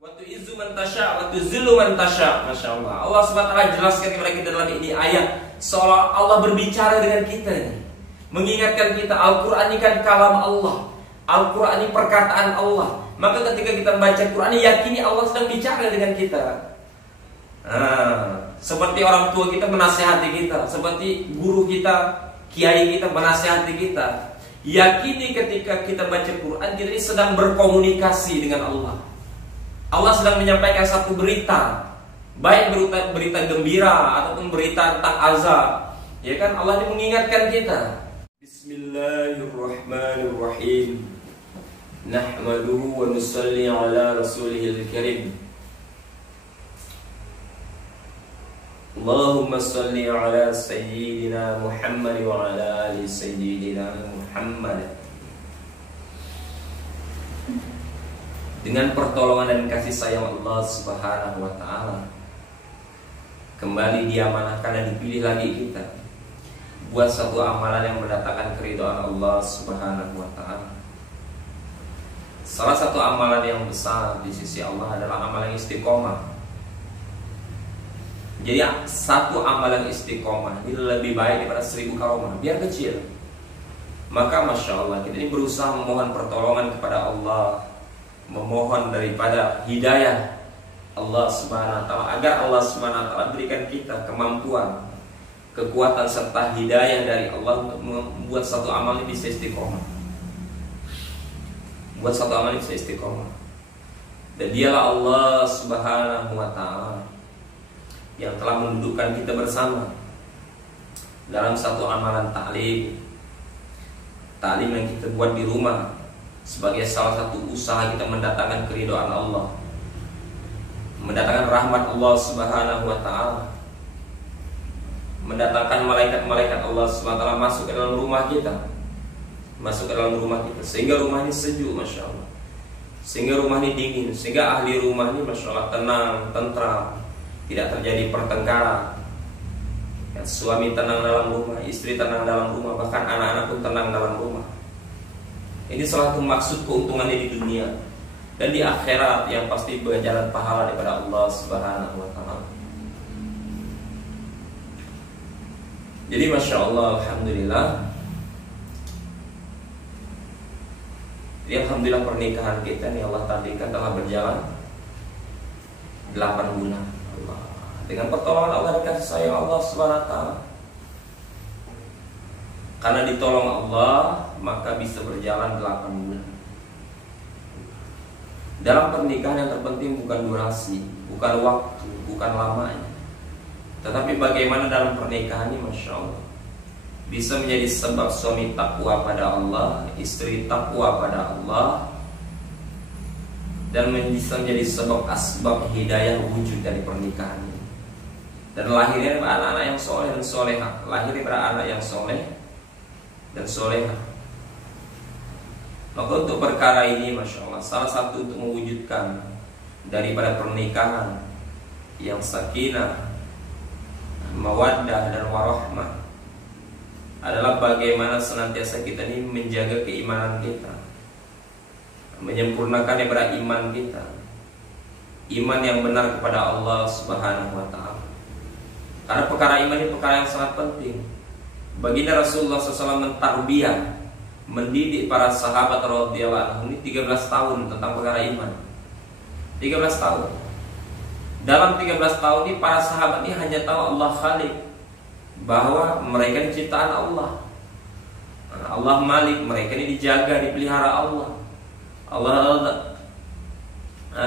Wa tu'izzu man tasya wa tuzillu man tasya. Masya Allah. Allah SWT jelaskan kepada kita dalam ini ayat seolah Allah berbicara dengan kita ini, mengingatkan kita Al-Quran ini kan kalam Allah, Al-Quran ini perkataan Allah. Maka ketika kita membaca Quran ini, yakini Allah sedang bicara dengan kita. Seperti orang tua kita menasihati kita, seperti guru kita, kiai kita menasihati kita. Yakini ketika kita baca Quran, kita ini sedang berkomunikasi dengan Allah. Allah sedang menyampaikan satu berita, baik berita gembira ataupun berita tentang azab. Ya kan, Allah ini mengingatkan kita. Bismillahirrahmanirrahim. Nahmaduhu wa nusalli ala rasulihil karim. Allahumma salli ala sayyidina Muhammad wa ala ali sayyidina Muhammad. Dengan pertolongan dan kasih sayang Allah Subhanahu wa ta'ala, kembali diamanahkan dan dipilih lagi kita buat satu amalan yang mendatangkan keridhaan Allah Subhanahu wa ta'ala. Salah satu amalan yang besar di sisi Allah adalah amalan istiqomah. Jadi satu amalan istiqomah ini lebih baik daripada 1000 karomah, biar kecil. Maka Masya Allah, kita ini berusaha memohon pertolongan kepada Allah, memohon daripada hidayah Allah Subhanahu wa ta'ala, agar Allah Subhanahu wa ta'ala berikan kita kemampuan, kekuatan serta hidayah dari Allah untuk membuat satu amal ini bisa istiqomah. Buat satu amal ini bisa istiqomah. Dan dialah Allah Subhanahu wa ta'ala yang telah mendudukkan kita bersama dalam satu amalan taklim yang kita buat di rumah, sebagai salah satu usaha kita mendatangkan keridhaan Allah, mendatangkan rahmat Allah Subhanahu wa ta'ala, mendatangkan malaikat-malaikat Allah Subhanahu wa ta'ala masuk ke dalam rumah kita, sehingga rumah ini sejuk, Masya Allah, sehingga rumah ini dingin, sehingga ahli rumah ini Masya Allah tenang, tentram, tidak terjadi pertengkaran. Ya, suami tenang dalam rumah, istri tenang dalam rumah, bahkan anak-anak pun tenang dalam rumah. Ini salah satu maksud keuntungannya di dunia dan di akhirat yang pasti berjalan pahala daripada Allah Subhanahu wa ta'ala. Jadi Masya Allah, Alhamdulillah. Jadi Alhamdulillah pernikahan kita nih Allah tadikan telah berjalan 8 bulan. Allah. Dengan pertolongan Allah dan kasih sayang Allah Subhanahu wa ta'ala. Karena ditolong Allah, maka bisa berjalan 8 bulan. Dalam pernikahan yang terpenting bukan durasi, bukan waktu, bukan lamanya, tetapi bagaimana dalam pernikahan ini Masya Allah bisa menjadi sebab suami takwa pada Allah, istri takwa pada Allah, dan bisa menjadi sebab asbab hidayah wujud dari pernikahan ini. Dan lahirnya anak-anak yang soleh dan soleha, lahirnya anak yang soleh dan soleha. Maka untuk perkara ini Masya Allah, salah satu untuk mewujudkan daripada pernikahan yang sakinah, mawaddah dan warahmah adalah bagaimana senantiasa kita ini menjaga keimanan kita, menyempurnakan daripada iman kita, iman yang benar kepada Allah Subhanahu wa ta'ala. Karena perkara iman ini perkara yang sangat penting. Baginda Rasulullah SAW mentarbiyah, mendidik para sahabat radhiyallahu anhum ini 13 tahun tentang perkara iman. 13 tahun. Dalam 13 tahun ini para sahabat ini hanya tahu Allah Khaliq, bahwa mereka ini ciptaan Allah, Allah Malik, mereka ini dijaga, dipelihara Allah,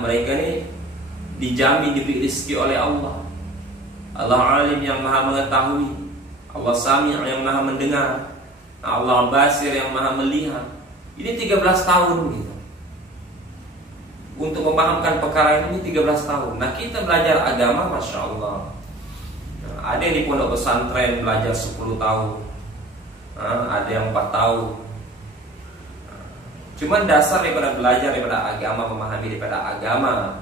mereka ini dijamin, diberi rezeki oleh Allah, Allah Alim yang maha mengetahui, Allah Sami yang maha mendengar, Allah Basir yang maha melihat. Ini 13 tahun gitu. Untuk memahamkan perkara ini 13 tahun. Nah kita belajar agama Masya Allah, ada yang di pondok pesantren belajar 10 tahun, ada yang 4 tahun. Cuman dasar daripada belajar daripada agama, memahami daripada agama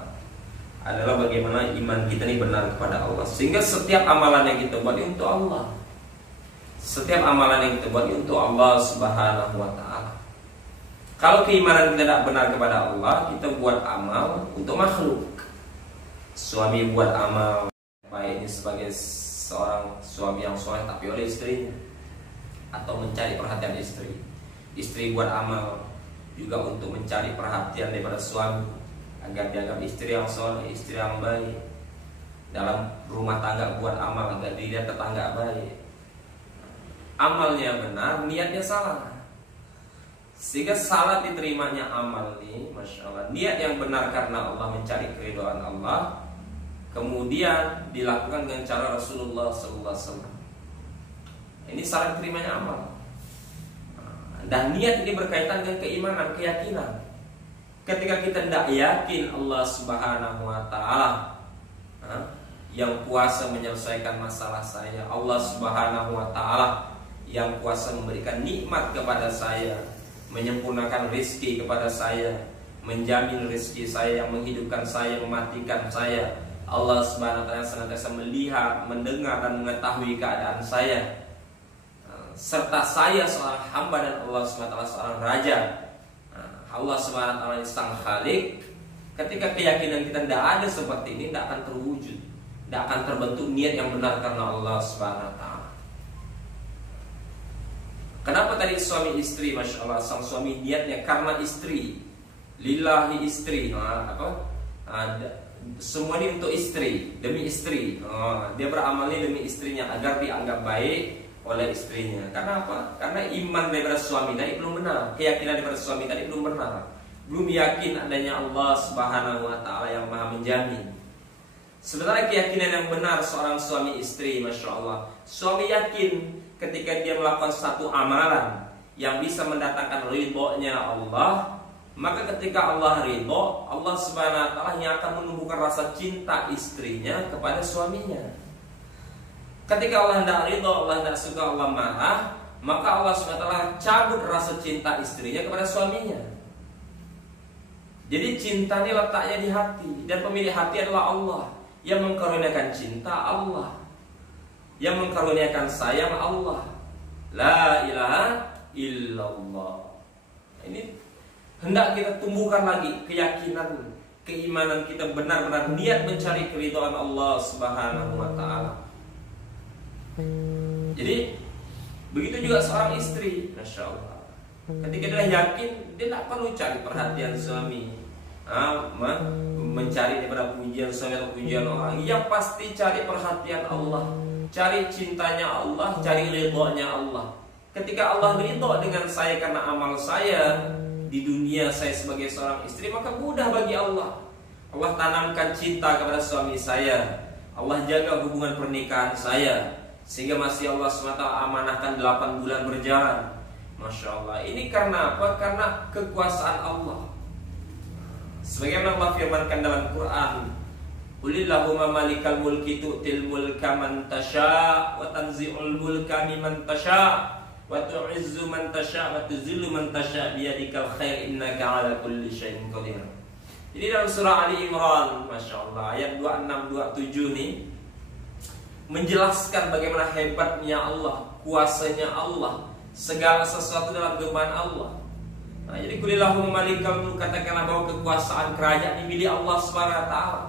adalah bagaimana iman kita ini benar kepada Allah. Sehingga setiap amalan yang kita buat ini untuk Allah, setiap amalan yang kita buat ini untuk Allah Subhanahu wa ta'ala. Kalau keimanan kita tidak benar kepada Allah, kita buat amal untuk makhluk. Suami buat amal baik ini sebagai seorang suami yang soleh tapi oleh istrinya, atau mencari perhatian istri. Istri buat amal juga untuk mencari perhatian daripada suami, agar dianggap istri yang soleh, istri yang baik. Dalam rumah tangga buat amal agar dilihat tetangga baik. Amalnya benar, niatnya salah, sehingga salah diterimanya amal ini, Masya Allah. Niat yang benar karena Allah, mencari keridhaan Allah, kemudian dilakukan dengan cara Rasulullah SAW. Ini salah diterimanya amal. Dan niat ini berkaitan dengan keimanan, keyakinan. Ketika kita tidak yakin Allah Subhanahu wa Ta'ala yang kuasa menyelesaikan masalah saya, Allah Subhanahu wa Ta'ala yang kuasa memberikan nikmat kepada saya, menyempurnakan rezeki kepada saya, menjamin rezeki saya, yang menghidupkan saya, mematikan saya. Allah Subhanahu wa Ta'ala senantiasa melihat, mendengar dan mengetahui keadaan saya, serta saya seorang hamba dan Allah Subhanahu wa Ta'ala seorang raja. Allah Subhanahu wa Ta'ala sang Khalik. Ketika keyakinan kita tidak ada seperti ini, tidak akan terwujud, tidak akan terbentuk niat yang benar karena Allah Subhanahu wa Ta'ala. Kenapa tadi suami istri, Masya Allah, sang suami niatnya karena istri, lillahi istri, semua ini untuk istri, demi istri. Dia beramalnya demi istrinya agar dianggap baik oleh istrinya. Karena apa? Karena iman daripada suami tadi belum benar, keyakinan daripada suami tadi belum benar, belum yakin adanya Allah Subhanahu wa Ta'ala yang maha menjamin. Sebenarnya keyakinan yang benar seorang suami istri, Masya Allah, suami yakin ketika dia melakukan satu amalan yang bisa mendatangkan ridhonya Allah, maka ketika Allah ridho, Allah Subhanahu wa Ta'ala yang akan menumbuhkan rasa cinta istrinya kepada suaminya. Ketika Allah tidak ridho, Allah tidak suka, Allah marah, maka Allah Subhanahu wa Ta'ala cabut rasa cinta istrinya kepada suaminya. Jadi cinta ini letaknya di hati, dan pemilik hati adalah Allah. Yang mengkaruniakan cinta Allah, yang mengkaruniakan sayang Allah. La ilaha illallah. Ini hendak kita tumbuhkan lagi keyakinan, keimanan kita benar-benar niat mencari keridhaan Allah Subhanahu wa Ta'ala. Jadi begitu juga seorang istri, Masya Allah. Ketika dia yakin, dia tidak perlu cari perhatian suami, mencari daripada pujian suami atau pujian orang. Yang pasti cari perhatian Allah, cari cintanya Allah, cari ridhonya Allah. Ketika Allah ridho dengan saya karena amal saya di dunia saya sebagai seorang istri, maka mudah bagi Allah. Allah tanamkan cinta kepada suami saya, Allah jaga hubungan pernikahan saya, sehingga masih Allah SWT amanahkan 8 bulan berjalan. Masya Allah. Ini karena apa? Karena kekuasaan Allah. Sebagaimana Allah firmankan dalam Quran, Qulillahumma malikal mulki tu'til mulka man tasha' wa tanzi'ul mulka mimman tasha' wa tu'izzu man tasha' wa tuzillu man tasha' biyadikal khair innaka 'ala kulli syai'in qadir. Jadi dalam surah Ali Imran, Masya Allah, ayat 26-27 ini menjelaskan bagaimana hebatnya Allah, kuasanya Allah, segala sesuatu dalam genggaman Allah. Nah, jadi kulillahumma malikal mulk, katakanlah bahwa kekuasaan kerajaan ini milik Allah Subhanahu wa Ta'ala.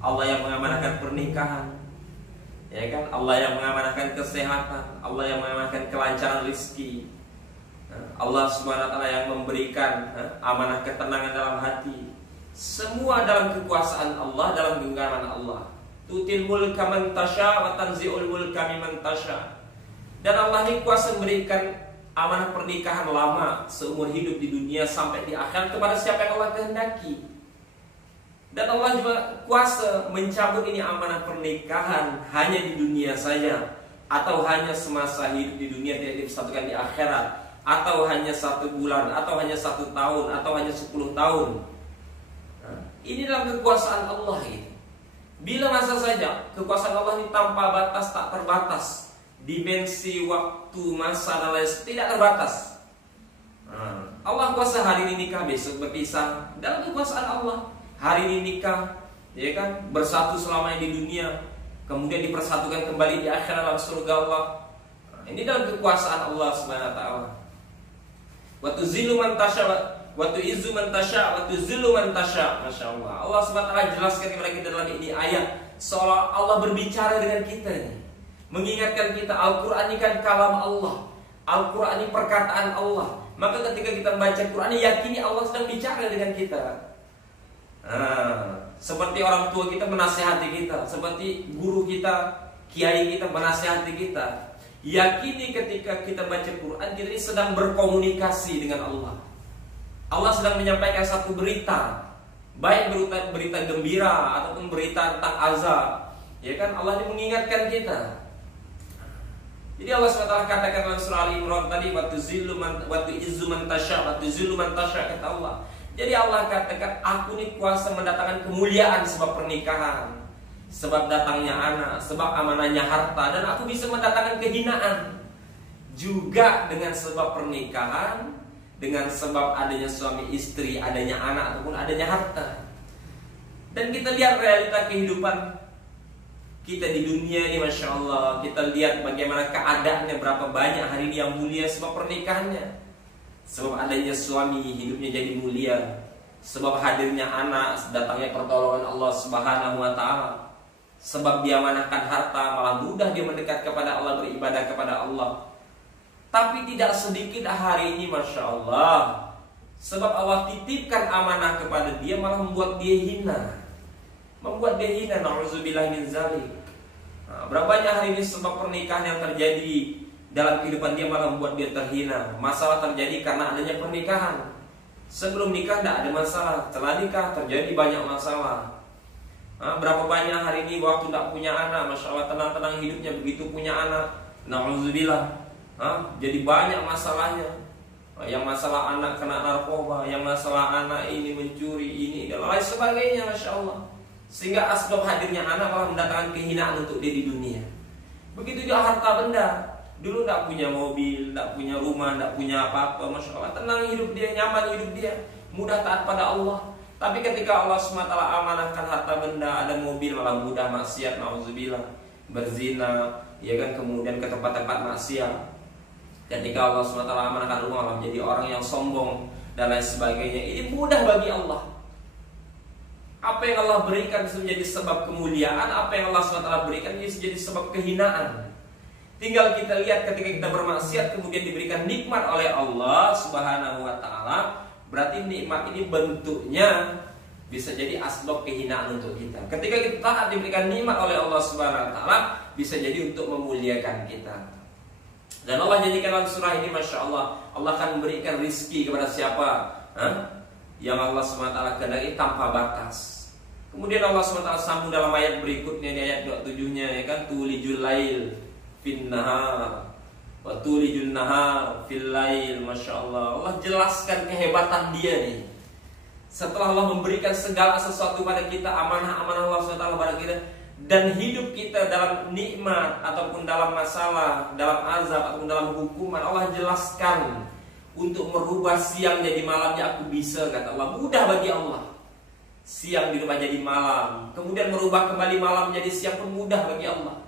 Allah yang mengamanahkan pernikahan, ya kan? Allah yang mengamanahkan kesehatan, Allah yang mengamanahkan kelancaran rezeki. Allah Subhanahu wa Ta'ala yang memberikan amanah ketenangan dalam hati. Semua dalam kekuasaan Allah, dalam genggaman Allah. Tutil mulka man tasha wa tanzi'ul mulka mimman tasha. Dan Allah ini kuasa memberikan amanah pernikahan lama seumur hidup di dunia sampai di akhirat kepada siapa yang Allah kehendaki. Dan Allah juga kuasa mencabut ini amanah pernikahan hanya di dunia saja, atau hanya semasa hidup di dunia, tidak disatukan di akhirat, atau hanya 1 bulan, atau hanya 1 tahun, atau hanya 10 tahun. Ini dalam kekuasaan Allah ini. Bila masa saja kekuasaan Allah ini tanpa batas, tak terbatas. Dimensi waktu, masa dan lain tidak terbatas. Allah kuasa hari ini nikah, besok berpisah, dalam kekuasaan Allah. Hari ini nikah, ya kan, bersatu selamanya di dunia, kemudian dipersatukan kembali di akhirat dalam surga Allah. Ini dalam kekuasaan Allah Subhanahu wa Ta'ala. Wa tuzillu man tasha wa tu'izzu man tasya wa tuzillu man tasya. Masya Allah. Allah SWT jelaskan kepada kita dalam ini ayat, seolah Allah berbicara dengan kita nih, mengingatkan kita Al-Quran ini kan kalam Allah, Al-Quran ini perkataan Allah. Maka ketika kita membaca Quran, yakini Allah sedang bicara dengan kita. Seperti orang tua kita menasihati kita, seperti guru kita, kiai kita menasihati kita. Yakini ketika kita baca Quran, kita ini sedang berkomunikasi dengan Allah. Allah sedang menyampaikan satu berita, baik berita gembira ataupun berita tentang azab. Ya kan, Allah ini mengingatkan kita. Jadi Allah SWT katakan dalam surah Al-Imran tadi, wa tu'izzu man tasya wa tuzillu man tasya, kata Allah. Jadi Allah katakan, aku ini kuasa mendatangkan kemuliaan sebab pernikahan, sebab datangnya anak, sebab amanahnya harta, dan aku bisa mendatangkan kehinaan juga dengan sebab pernikahan, dengan sebab adanya suami istri, adanya anak ataupun adanya harta. Dan kita lihat realita kehidupan kita di dunia ini, Masya Allah. Kita lihat bagaimana keadaannya, berapa banyak hari ini yang mulia sebab pernikahannya, sebab adanya suami hidupnya jadi mulia, sebab hadirnya anak, datangnya pertolongan Allah Subhanahu wa Ta'ala, sebab dia manahkan harta, malah mudah dia mendekat kepada Allah, beribadah kepada Allah. Tapi tidak sedikit hari ini, Masya Allah, sebab Allah titipkan amanah kepada dia, malah membuat dia hina. Membuat dia hina, na'udzubillah min zalik. Berapa banyak hari ini sebab pernikahan yang terjadi dalam kehidupan dia malah membuat dia terhina. Masalah terjadi karena adanya pernikahan. Sebelum nikah tidak ada masalah, setelah nikah terjadi banyak masalah. Berapa banyak hari ini waktu tidak punya anak, Masya Allah, tenang-tenang hidupnya, begitu punya anak, na'udzubillah, jadi banyak masalahnya. Yang masalah anak kena narkoba, yang masalah anak ini mencuri ini dan lain sebagainya, Masya Allah. Sehingga asbab hadirnya anak malah mendatangkan kehinaan untuk dia di dunia. Begitu juga harta benda. Dulu tidak punya mobil, tidak punya rumah, tidak punya apa-apa, Masya Allah, tenang hidup dia, nyaman hidup dia, mudah taat pada Allah. Tapi ketika Allah SWT amanahkan harta benda, ada mobil, malah mudah maksiat, na'udzubillah, berzina, ya kan, kemudian ke tempat-tempat maksiat. Ketika Allah SWT amanahkan rumah, malah menjadi orang yang sombong dan lain sebagainya. Ini mudah bagi Allah. Apa yang Allah berikan bisa menjadi sebab kemuliaan, apa yang Allah SWT berikan bisa menjadi sebab kehinaan. Tinggal kita lihat ketika kita bermaksiat kemudian diberikan nikmat oleh Allah Subhanahu wa Ta'ala, berarti nikmat ini bentuknya bisa jadi asbab kehinaan untuk kita. Ketika kita taat diberikan nikmat oleh Allah Subhanahu wa Ta'ala, bisa jadi untuk memuliakan kita. Dan Allah jadikan dalam surah ini, Masya Allah, Allah akan memberikan rizki kepada siapa yang Allah SWT kehendaki tanpa batas. Kemudian Allah SWT sambung dalam ayat berikutnya, di ayat 27-nya, ya kan, tulijul lail fin nahar wa tulijun nahar fil lail. Masya Allah, Allah jelaskan kehebatan dia nih. Setelah Allah memberikan segala sesuatu pada kita, amanah-amanah Allah SWT pada kita, dan hidup kita dalam nikmat ataupun dalam masalah, dalam azab ataupun dalam hukuman, Allah jelaskan untuk merubah siang jadi malamnya aku bisa, kata Allah. Mudah bagi Allah. Siang dirubah jadi malam, kemudian merubah kembali malam menjadi siang pun mudah bagi Allah.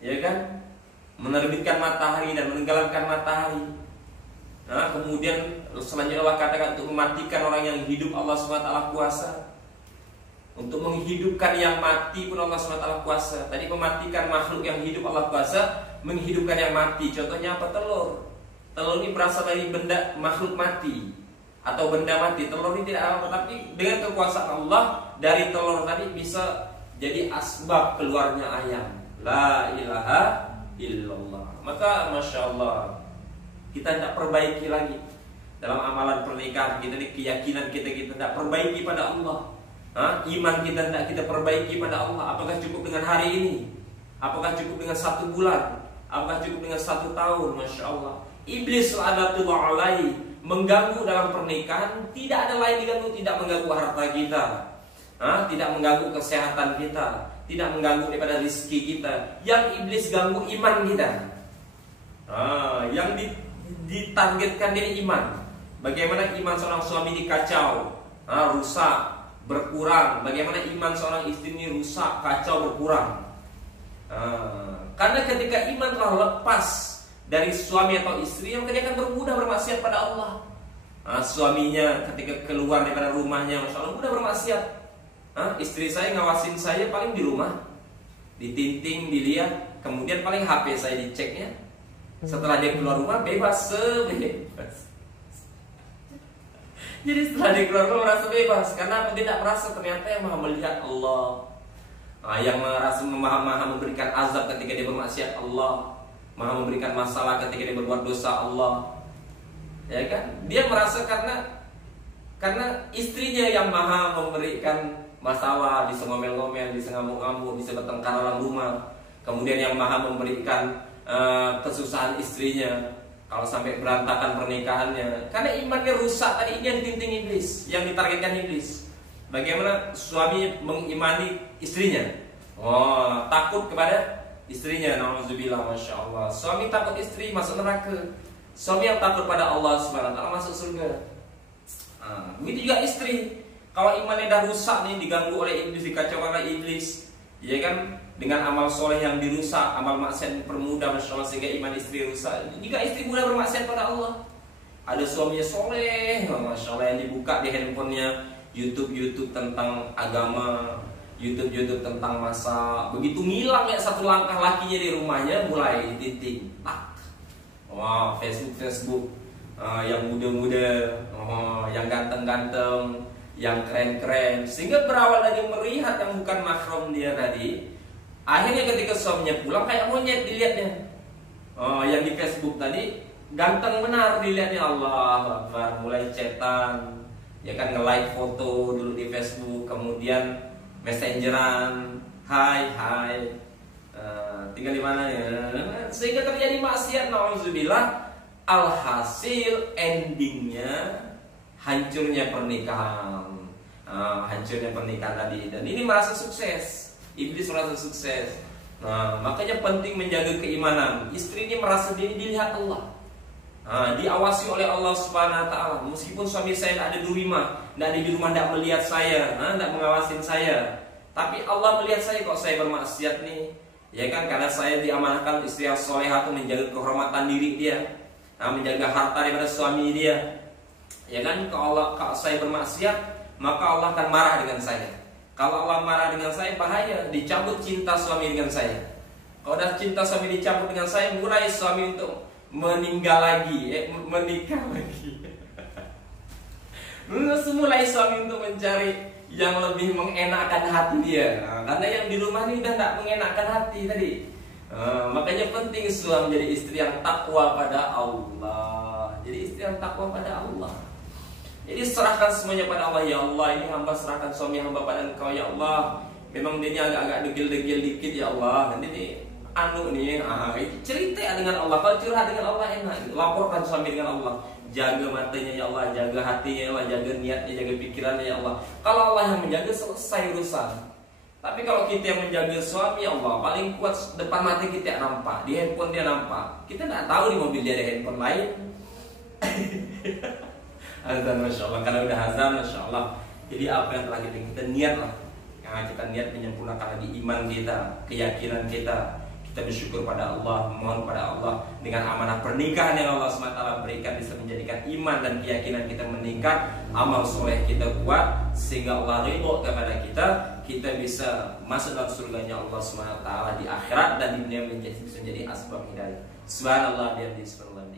Ya kan? Menerbitkan matahari dan menenggelamkan matahari. Kemudian selanjutnya Allah katakan untuk mematikan orang yang hidup, Allah SWT kuasa. Untuk menghidupkan yang mati pun Allah SWT kuasa. Tadi mematikan makhluk yang hidup Allah kuasa, menghidupkan yang mati. Contohnya apa? Telur. Telur ini berasal dari benda makhluk mati atau benda mati. Telur ini tidak apa, tapi dengan kekuasaan Allah, dari telur tadi bisa jadi asbab keluarnya ayam. La ilaha illallah. Maka Masya Allah, kita tidak perbaiki lagi dalam amalan pernikahan kita, di keyakinan kita tidak perbaiki pada Allah. Iman kita tidak kita perbaiki pada Allah. Apakah cukup dengan hari ini? Apakah cukup dengan 1 bulan? Apakah cukup dengan 1 tahun? Masya Allah. Iblis la'natullah alaihi mengganggu dalam pernikahan. Tidak ada lain diganggu, tidak mengganggu harta kita, tidak mengganggu kesehatan kita, tidak mengganggu daripada rezeki kita. Yang iblis ganggu iman kita. Yang ditargetkan dari iman. Bagaimana iman seorang suami dikacau, rusak, berkurang. Bagaimana iman seorang istri ini rusak, kacau, berkurang. Karena ketika iman telah lepas dari suami atau istri, maka dia akan bermudah bermaksiat pada Allah. Suaminya ketika keluar daripada rumahnya, Masya Allah udah bermaksiat. Istri saya ngawasin saya paling di rumah, ditinting, dilihat, kemudian paling HP saya diceknya. Setelah dia keluar rumah bebas, sebebas. Jadi setelah dia keluar rumah merasa bebas. Karena apa? Tidak merasa ternyata yang maha melihat Allah, yang merasa maha memberikan azab ketika dia bermaksiat Allah, maha memberikan masalah ketika dia berbuat dosa Allah. Ya kan? Dia merasa karena istrinya yang maha memberikan masalah, bisa ngomel-ngomel, bisa ngamuk-ngamuk, bisa bertengkar dalam rumah. Kemudian yang maha memberikan kesusahan istrinya kalau sampai berantakan pernikahannya, karena imannya rusak. Tadi ini yang ditinting iblis, yang ditargetkan iblis. Bagaimana suami mengimani istrinya? Takut kepada istrinya. Nauzubillah, Masya Allah. Suami takut istri masuk neraka. Suami yang takut pada Allah Subhanahu wa taala masuk surga. Begitu juga istri. Kalau imannya dah rusak nih, diganggu oleh iblis, dikacaukan oleh iblis, ya kan, dengan amal soleh yang dirusak, amal maksiat dipermudah, Masya Allah, sehingga iman istri rusak. Jika istri mudah bermaksiat pada Allah, ada suaminya soleh, Masya Allah, yang dibuka di handphonenya YouTube tentang agama, YouTube tentang masak. Begitu ngilang ya satu langkah lakinya di rumahnya, mulai titik Facebook, yang muda-muda, yang ganteng-ganteng, yang keren-keren, sehingga berawal dari melihat yang bukan mahram dia tadi. Akhirnya ketika suaminya pulang kayak monyet dilihatnya. Yang di Facebook tadi ganteng benar dilihatnya. Allah Akbar, mulai cetan, ya kan, nge-like foto dulu di Facebook, kemudian messengeran, hai, tinggal di mana ya, sehingga terjadi maksiat. Nauzubillah. Alhasil endingnya hancurnya pernikahan, tadi. Dan ini merasa sukses, iblis merasa sukses. Makanya penting menjaga keimanan. Istri ini merasa dilihat Allah, diawasi oleh Allah Subhanahu wa taala. Meskipun suami saya tidak ada di rumah, tidak melihat saya, tidak mengawasin saya, tapi Allah melihat saya kok saya bermaksiat nih. Ya kan, karena saya diamanahkan istri yang solehah itu menjaga kehormatan diri dia, menjaga harta daripada suami dia. Ya kan, kalau saya bermaksiat, maka Allah akan marah dengan saya. Kalau Allah marah dengan saya, bahaya, dicabut cinta suami dengan saya. Kalau dah cinta suami dicabut dengan saya, mulai suami untuk menikah lagi. Mulai suami untuk mencari yang lebih mengenakan hati dia. Karena yang di rumah ini udah tidak mengenakan hati tadi. Makanya penting suami menjadi istri yang takwa pada Allah. Jadi istri yang takwa pada Allah. Jadi serahkan semuanya pada Allah. Ya Allah, ini hamba serahkan suami hamba pada Engkau, ya Allah. Memang dia agak-agak degil-degil dikit, ya Allah. Nanti nih cerita dengan Allah. Kalau curhat dengan Allah enak. Laporkan suami dengan Allah. Jaga matanya, ya Allah. Jaga hatinya, ya Allah. Jaga niatnya, jaga pikirannya, ya Allah. Kalau Allah yang menjaga, selesai urusan. Tapi kalau kita yang menjaga suami, ya Allah, paling kuat depan mata kita nampak, di handphone dia nampak. Kita tidak tahu di mobil dia ada handphone lain. Azan, Masya Allah, karena udah azan, Masya Allah. Jadi apa yang telah kita niat lah, kita niat menyempurnakan lagi iman kita, keyakinan kita. Kita bersyukur pada Allah, mohon pada Allah dengan amanah pernikahan yang Allah SWT berikan, bisa menjadikan iman dan keyakinan kita meningkat, amal soleh kita kuat, sehingga Allah ridho kepada kita bisa masuk dalam surganya Allah SWT di akhirat dan di dunia bisa menjadi asbab hidayah. Subhanallah, bihamdihi, subhanallah.